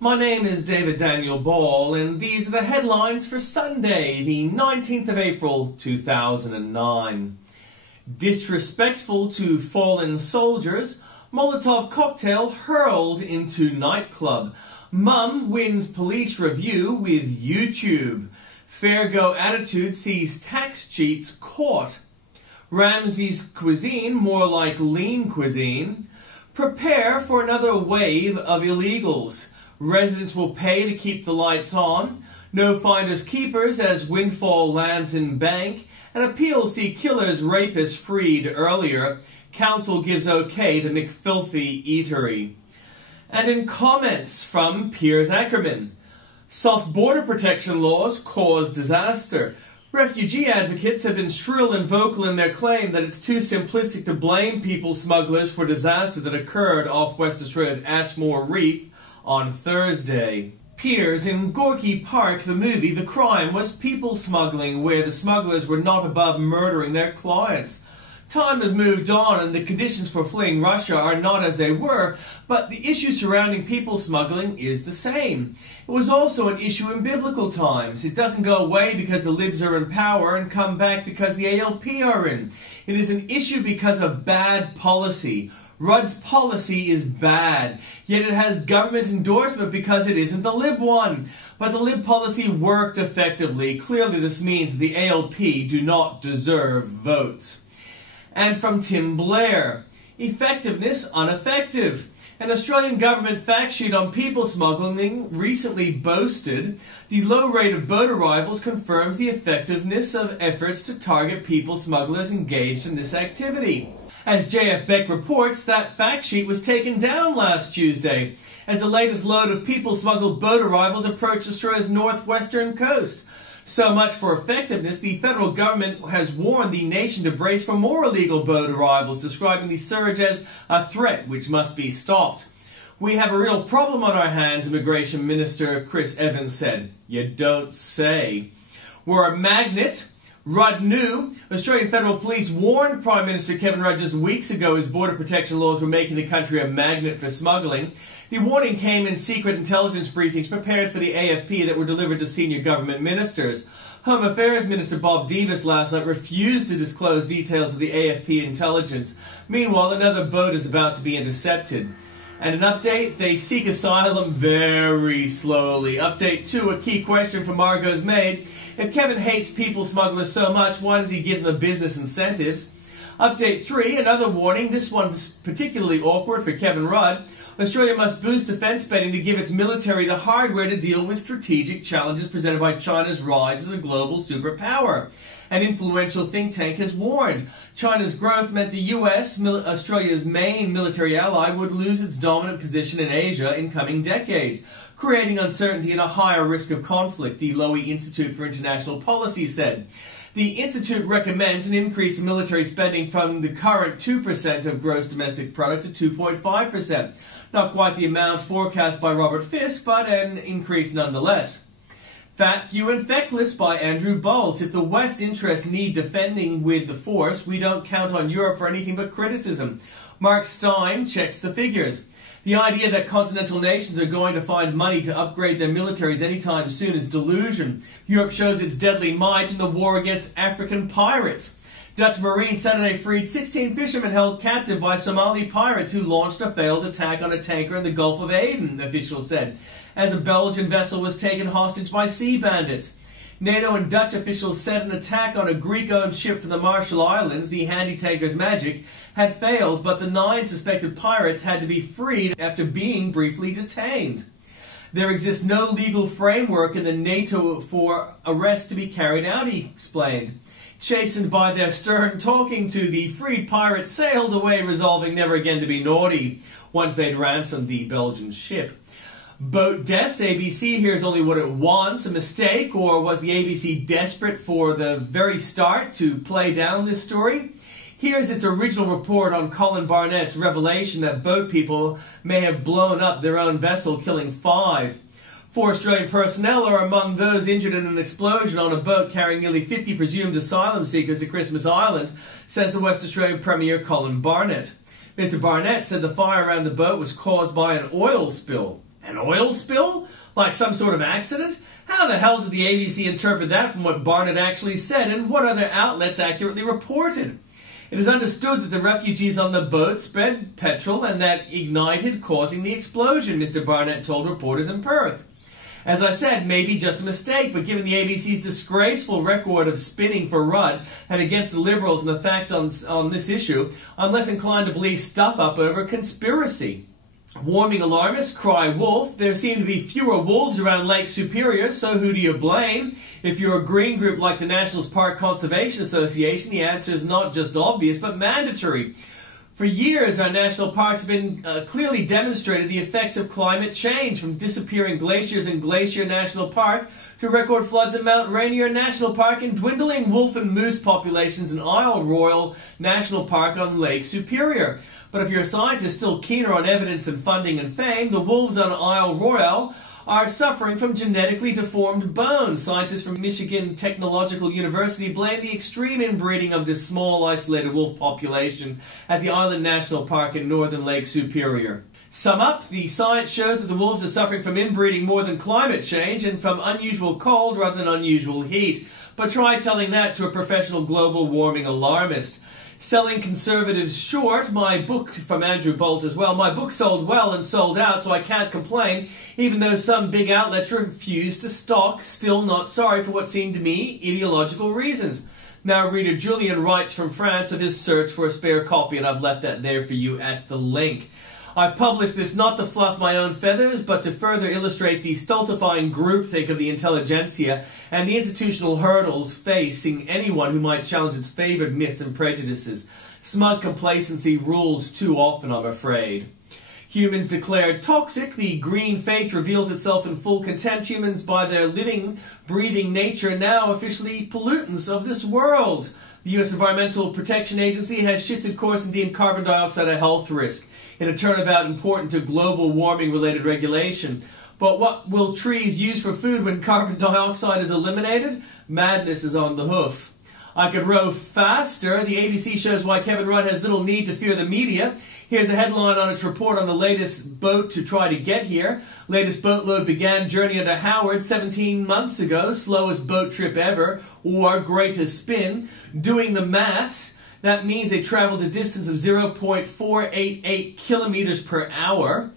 My name is David Daniel Ball, and these are the headlines for Sunday, the 19th of April, 2009. Disrespectful to fallen soldiers, Molotov cocktail hurled into nightclub. Mum wins police review with YouTube. Fair go attitude sees tax cheats caught. Ramsay's cuisine more like lean cuisine. Prepare for another wave of illegals. Residents will pay to keep the lights on. No finders keepers as windfall lands in bank. And appeals see killers rapists freed earlier. Council gives okay to McFilthy eatery. And in comments from Piers Akerman, soft border protection laws cause disaster. Refugee advocates have been shrill and vocal in their claim that it's too simplistic to blame people smugglers for disaster that occurred off West Australia's Ashmore Reef on Thursday. Piers, in Gorky Park, the movie, the crime was people smuggling, where the smugglers were not above murdering their clients. Time has moved on and the conditions for fleeing Russia are not as they were, but the issue surrounding people smuggling is the same. It was also an issue in biblical times. It doesn't go away because the libs are in power and come back because the ALP are in. It is an issue because of bad policy. Rudd's policy is bad, yet it has government endorsement because it isn't the Lib one. But the Lib policy worked effectively. Clearly this means the ALP do not deserve votes. And from Tim Blair, effectiveness ineffective. An Australian government fact sheet on people smuggling recently boasted the low rate of boat arrivals confirms the effectiveness of efforts to target people smugglers engaged in this activity. As JF Beck reports, that fact sheet was taken down last Tuesday as the latest load of people smuggled boat arrivals approached Australia's northwestern coast. So much for effectiveness, the federal government has warned the nation to brace for more illegal boat arrivals, describing the surge as a threat which must be stopped. We have a real problem on our hands, Immigration Minister Chris Evans said. You don't say. We're a magnet. Rudd knew. Australian Federal Police warned Prime Minister Kevin Rudd just weeks ago his border protection laws were making the country a magnet for smuggling. The warning came in secret intelligence briefings prepared for the AFP that were delivered to senior government ministers. Home Affairs Minister Bob Davis last night refused to disclose details of the AFP intelligence. Meanwhile, another boat is about to be intercepted. And an update, they seek asylum very slowly. Update 2, a key question from Margot's made. If Kevin hates people smugglers so much, why does he give them business incentives? Update 3, another warning, this one was particularly awkward for Kevin Rudd. Australia must boost defence spending to give its military the hardware to deal with strategic challenges presented by China's rise as a global superpower. An influential think tank has warned China's growth meant the US, Australia's main military ally, would lose its dominant position in Asia in coming decades, creating uncertainty and a higher risk of conflict, the Lowy Institute for International Policy said. The Institute recommends an increase in military spending from the current 2% of gross domestic product to 2.5%. Not quite the amount forecast by Robert Fisk, but an increase nonetheless. Fat, Few and Feckless by Andrew Bolt. If the West's interests need defending with the force, we don't count on Europe for anything but criticism. Mark Stein checks the figures. The idea that continental nations are going to find money to upgrade their militaries anytime soon is delusion. Europe shows its deadly might in the war against African pirates. Dutch Marines Saturday freed 16 fishermen held captive by Somali pirates who launched a failed attack on a tanker in the Gulf of Aden, officials said, as a Belgian vessel was taken hostage by sea bandits. NATO and Dutch officials said an attack on a Greek-owned ship from the Marshall Islands, the handy tanker's Magic, had failed, but the 9 suspected pirates had to be freed after being briefly detained. There exists no legal framework in the NATO for arrests to be carried out, he explained. Chastened by their stern talking to, the freed pirates sailed away, resolving never again to be naughty once they'd ransomed the Belgian ship. Boat deaths, ABC hears only what it wants, a mistake, or was the ABC desperate for the very start to play down this story? Here's its original report on Colin Barnett's revelation that boat people may have blown up their own vessel, killing 5. 4 Australian personnel are among those injured in an explosion on a boat carrying nearly 50 presumed asylum seekers to Christmas Island, says the West Australian Premier Colin Barnett. Mr Barnett said the fire around the boat was caused by an oil spill. An oil spill? Like some sort of accident? How the hell did the ABC interpret that from what Barnett actually said, and what other outlets accurately reported? It is understood that the refugees on the boat spread petrol and that ignited, causing the explosion, Mr. Barnett told reporters in Perth. As I said, maybe just a mistake, but given the ABC's disgraceful record of spinning for Rudd and against the Liberals and the fact on this issue, I'm less inclined to believe stuff-up over conspiracy. Warming alarmists cry wolf. There seem to be fewer wolves around Lake Superior, so who do you blame? If you're a green group like the National Park Conservation Association, the answer is not just obvious, but mandatory. For years, our national parks have been clearly demonstrated the effects of climate change, from disappearing glaciers in Glacier National Park to record floods in Mount Rainier National Park and dwindling wolf and moose populations in Isle Royale National Park on Lake Superior. But if you're a scientist still keener on evidence than funding and fame, the wolves on Isle Royale are suffering from genetically deformed bones. Scientists from Michigan Technological University blame the extreme inbreeding of this small, isolated wolf population at the Island National Park in northern Lake Superior. Sum up, the science shows that the wolves are suffering from inbreeding more than climate change and from unusual cold rather than unusual heat. But try telling that to a professional global warming alarmist. Selling conservatives short, my book from Andrew Bolt as well. My book sold well and sold out, so I can't complain, even though some big outlets refused to stock, still not sorry for what seemed to me ideological reasons. Now reader Julian writes from France of his search for a spare copy, and I've left that there for you at the link. I've published this not to fluff my own feathers, but to further illustrate the stultifying groupthink of the intelligentsia and the institutional hurdles facing anyone who might challenge its favoured myths and prejudices. Smug complacency rules too often, I'm afraid. Humans declared toxic, the green faith reveals itself in full contempt. Humans, by their living, breathing nature, now officially pollutants of this world. The U.S. Environmental Protection Agency has shifted course and deemed carbon dioxide a health risk, in a turnabout important to global warming-related regulation. But what will trees use for food when carbon dioxide is eliminated? Madness is on the hoof. I could row faster. The ABC shows why Kevin Rudd has little need to fear the media. Here's the headline on its report on the latest boat to try to get here. Latest boatload began journey into Howard 17 months ago. Slowest boat trip ever, or greatest spin. Doing the maths, that means they traveled a distance of 0.488 kilometers per hour.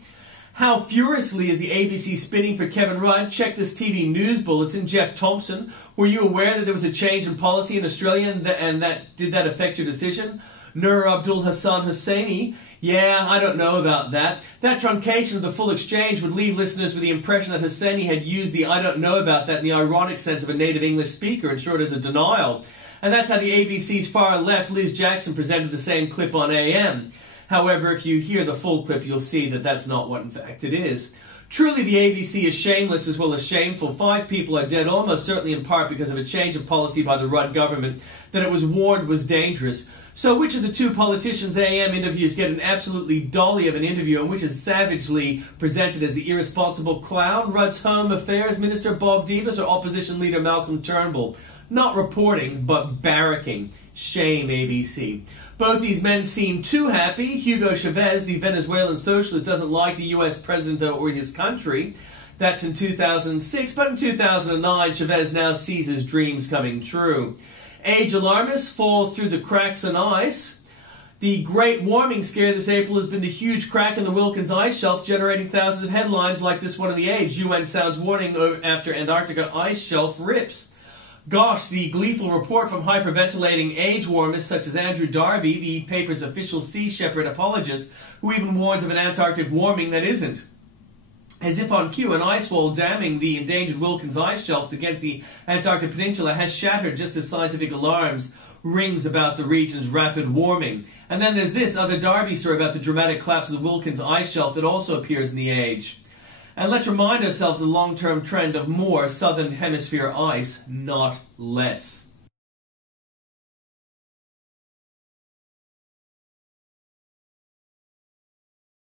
How furiously is the ABC spinning for Kevin Rudd? Check this TV news bulletin. Jeff Thompson, were you aware that there was a change in policy in Australia and did that affect your decision? Nur Abdul Hassan Husseini, yeah, I don't know about that. That truncation of the full exchange would leave listeners with the impression that Husseini had used the I don't know about that in the ironic sense of a native English speaker, and sure it is a denial. And that's how the ABC's far left, Liz Jackson, presented the same clip on AM. However, if you hear the full clip, you'll see that that's not what in fact it is. Truly, the ABC is shameless as well as shameful. 5 people are dead, almost certainly in part because of a change of policy by the Rudd government that it was warned was dangerous. So which of the 2 politicians' AM interviews get an absolutely dolly of an interview and which is savagely presented as the irresponsible clown? Rudd's Home Affairs Minister Bob Davis or Opposition Leader Malcolm Turnbull? Not reporting, but barracking. Shame, ABC. Both these men seem too happy. Hugo Chavez, the Venezuelan socialist, doesn't like the U.S. president or his country. That's in 2006, but in 2009, Chavez now sees his dreams coming true. Age alarmist falls through the cracks in ice. The great warming scare this April has been the huge crack in the Wilkins ice shelf, generating thousands of headlines like this one in the Age. UN sounds warning after Antarctica ice shelf rips. Gosh, the gleeful report from hyperventilating age warmists such as Andrew Darby, the paper's official Sea Shepherd apologist, who even warns of an Antarctic warming that isn't. As if on cue, an ice wall damming the endangered Wilkins ice shelf against the Antarctic Peninsula has shattered just as scientific alarms rings about the region's rapid warming. And then there's this other Darby story about the dramatic collapse of the Wilkins ice shelf that also appears in the Age. And let's remind ourselves of the long-term trend of more southern hemisphere ice, not less.